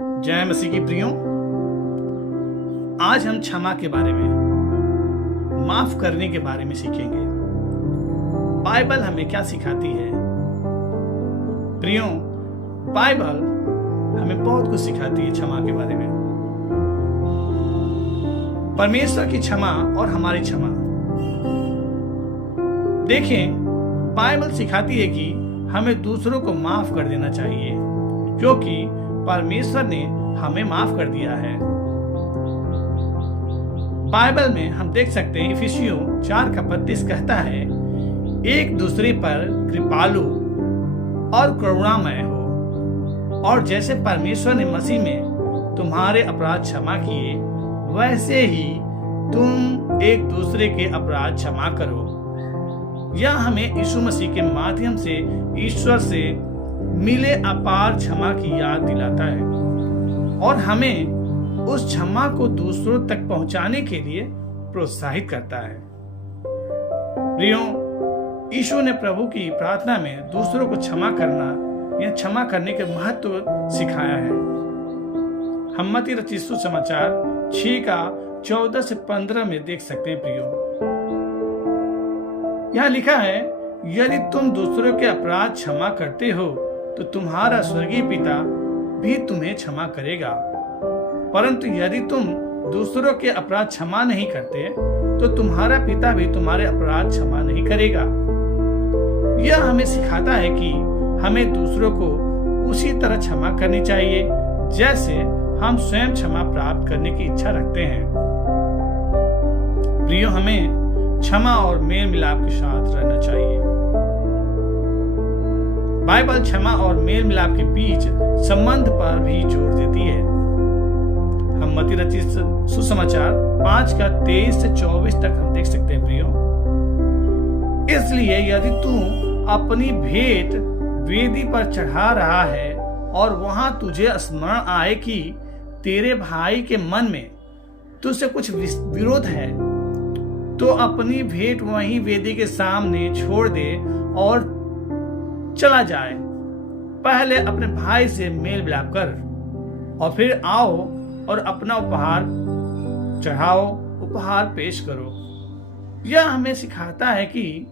जय मसीह की प्रियो, आज हम क्षमा के बारे में, माफ करने के बारे में सीखेंगे। बाइबल हमें क्या सिखाती है? प्रियो, बाइबल हमें बहुत कुछ सिखाती है क्षमा के बारे में। परमेश्वर की क्षमा और हमारी क्षमा। देखें, बाइबल सिखाती है कि हमें दूसरों को माफ कर देना चाहिए, क्योंकि परमेश्वर ने हमें माफ कर दिया है। बाइबल में हम देख सकते हैं, इफिसियों 4:32 कहता है, एक दूसरे पर कृपालु और करुणामय हो, और जैसे परमेश्वर ने मसीह में तुम्हारे अपराध क्षमा किए, वैसे ही तुम एक दूसरे के अपराध क्षमा करो। यह हमें यीशु मसीह के माध्यम से ईश्वर से मिले अपार क्षमा की याद दिलाता है और हमें उस क्षमा को दूसरों तक पहुंचाने के लिए प्रोत्साहित करता है। प्रियो, यीशु ने प्रभु की प्रार्थना में दूसरों को क्षमा करना या क्षमा करने के महत्व सिखाया है। हम मत्ती रचित सुसमाचार 6:14-15 में देख सकते हैं। प्रियो, यहाँ लिखा है, यदि तुम दूसरों के अपराध क्षमा करते हो तो तुम्हारा स्वर्गीय पिता भी तुम्हें क्षमा करेगा, परंतु यदि तुम दूसरों के अपराध क्षमा नहीं करते तो तुम्हारा पिता भी तुम्हारे अपराध क्षमा नहीं करेगा। यह हमें सिखाता है कि हमें दूसरों को उसी तरह क्षमा करनी चाहिए जैसे हम स्वयं क्षमा प्राप्त करने की इच्छा रखते हैं। प्रियो, हमें क्षमा और मेल मिलाप के साथ रहना चाहिए। बाइबल क्षमा और मेल मिलाप के बीच संबंध पर भी जोर देती है। हम मत्ती रचित सुसमाचार 5:23-24 तक हम देख सकते हैं। प्रियो, इसलिए यदि तू अपनी भेंट वेदी पर चढ़ा रहा है और वहां तुझे स्मरण आए कि तेरे भाई के मन में तुझसे कुछ विरोध है, तो अपनी भेंट वहीं वेदी के सामने छोड़ दे और चला जाए। पहले अपने भाई से मेल मिलाप कर और फिर आओ और अपना उपहार चढ़ाओ, उपहार पेश करो। यह हमें सिखाता है कि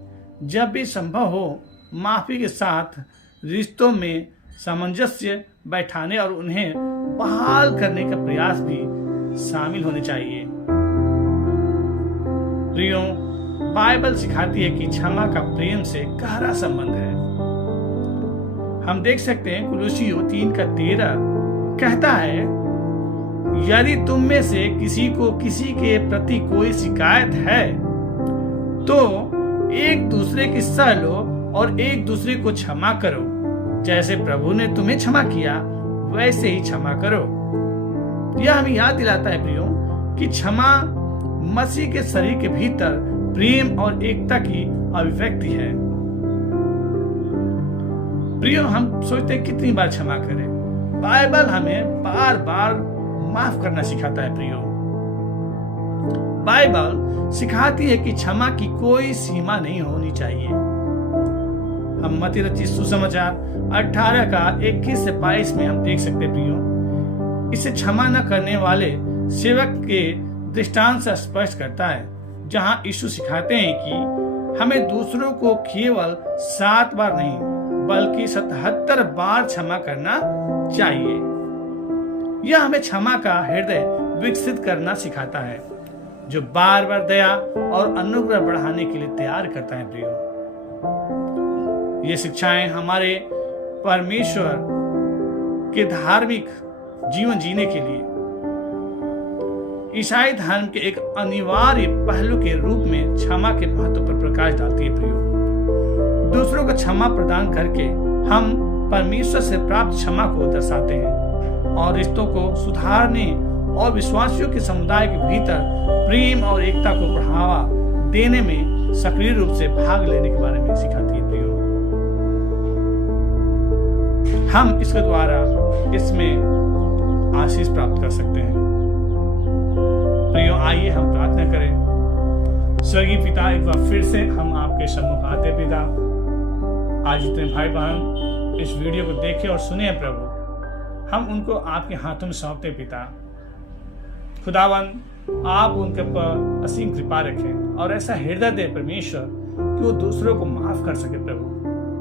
जब भी संभव हो, माफी के साथ रिश्तों में सामंजस्य बैठाने और उन्हें बहाल करने का प्रयास भी शामिल होने चाहिए। प्रियो, बाइबल सिखाती है कि क्षमा का प्रेम से गहरा संबंध है। हम देख सकते हैं, कुलुसियों 3:13 कहता है, यदि तुम में से किसी को किसी के प्रति कोई शिकायत है तो एक दूसरे की सह लो और एक दूसरे को क्षमा करो। जैसे प्रभु ने तुम्हें क्षमा किया, वैसे ही क्षमा करो। यह हमें याद दिलाता है प्रियो कि क्षमा मसीह के शरीर के भीतर प्रेम और एकता की अभिव्यक्ति है। प्रियो, हम सोचते हैं कितनी बार क्षमा करें। बाइबल हमें बार बार माफ करना सिखाता है। प्रियो, बाइबल सिखाती है कि क्षमा की कोई सीमा नहीं होनी चाहिए। हम मत्ती रचित सुसमाचार 18:21-22 में हम देख सकते हैं। प्रियो, इसे क्षमा न करने वाले सेवक के दृष्टांत से स्पष्ट करता है, जहां यीशु सिखाते हैं कि हमें दूसरों को केवल 7 बार नहीं बल्कि 77 बार क्षमा करना चाहिए। यह हमें क्षमा का हृदय विकसित करना सिखाता है, जो बार बार दया और अनुग्रह बढ़ाने के लिए तैयार करता है। प्रियो, ये शिक्षाएं हमारे परमेश्वर के धार्मिक जीवन जीने के लिए ईसाई धर्म के एक अनिवार्य पहलू के रूप में क्षमा के महत्व पर प्रकाश डालती है। प्रियो, दूसरों को क्षमा प्रदान करके हम परमेश्वर से प्राप्त क्षमा को दर्शाते हैं और रिश्तों को सुधारने और विश्वासियों के समुदाय के भीतर प्रेम और एकता को बढ़ावा देने में सक्रिय रूप से भाग लेने के बारे में सिखाती है। प्रियो, हम इसके द्वारा इसमें आशीष प्राप्त कर सकते हैं। प्रियो, आइए हम प्रार्थना करें। स्वर्गीय पिता, एक बार फिर से हम आपके सम्मुख आते पिता, आज इतने भाई बहन इस वीडियो को देखे और सुने प्रभु, हम उनको आपके हाथों में सौंपते पिता। खुदावन, आप उनके पर असीम कृपा रखें और ऐसा हृदय दे परमेश्वर कि वो दूसरों को माफ कर सके प्रभु,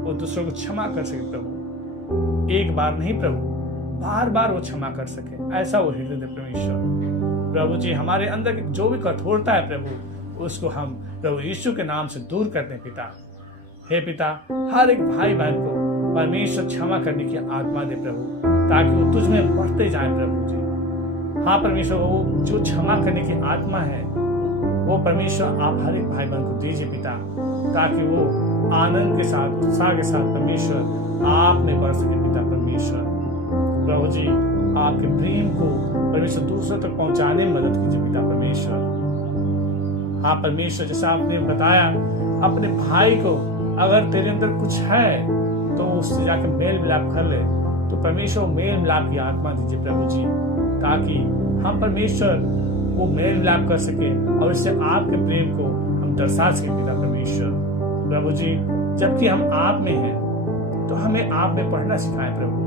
वो दूसरों को क्षमा कर सके प्रभु। एक बार नहीं प्रभु, बार बार वो क्षमा कर सके, ऐसा वो हृदय दे परमेश्वर। प्रभु जी, हमारे अंदर की जो भी कठोरता है प्रभु, उसको हम प्रभु यीशु के नाम से दूर करते हैं पिता। हे पिता, हर एक भाई बहन को परमेश्वर क्षमा करने की आत्मा दे प्रभु, ताकि वो तुझ में बढ़ते जाए प्रभु जी। हाँ परमेश्वर, वो जो क्षमा करने की आत्मा है वो परमेश्वर आप हर एक भाई बहन को दीजिए पिता, ताकि वो आनंद के साथ, उत्साह के साथ परमेश्वर आप में बढ़ सके पिता परमेश्वर। प्रभु जी, आपके प्रेम को परमेश्वर दूसरों तक पहुंचाने में मदद कीजिए पिता परमेश्वर। हाँ परमेश्वर, जैसा आपने बताया अपने भाई को अगर तेरे अंदर कुछ है तो उससे जाकर मेल मिलाप कर ले, तो परमेश्वर मेल मिलाप की आत्मा दीजिए प्रभु जी, ताकि हम परमेश्वर वो मेल मिलाप कर सके और इससे आपके प्रेम को हम दर्शा सके पिता परमेश्वर। प्रभु जी, जबकि हम आप में हैं तो हमें आप में पढ़ना सिखाएं प्रभु।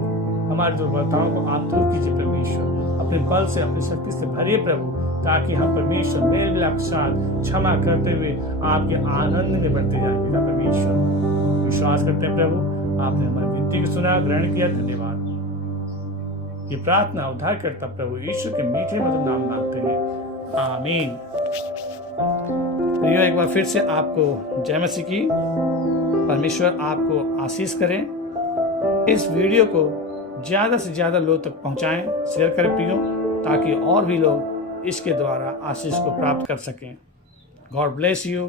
हमारे दुर्बलताओं को आप दूर कीजिए परमेश्वर, अपने बल से, अपनी शक्ति से भरिए प्रभु, ताकि हम परमेश्वर मेल मिलाप के साथ क्षमा करते हुए आपके आनंद में बढ़ते जाए पिता परमेश्वर। विश्वास करते हैं प्रभु, आपने हमारी विनती को सुना, ग्रहण किया, धन्यवाद। ये प्रार्थना उद्धार करता प्रभु यीशु के मीठे मधुर नाम मांगते हैं, आमीन। प्रियो, एक बार फिर से आपको जय मसीह की। परमेश्वर आपको आशीष करें। इस वीडियो को ज्यादा से ज्यादा लोग तक पहुंचाएं, शेयर करें प्रियो, ताकि और भी लोग इसके द्वारा आशीष को प्राप्त कर सकें। God bless you.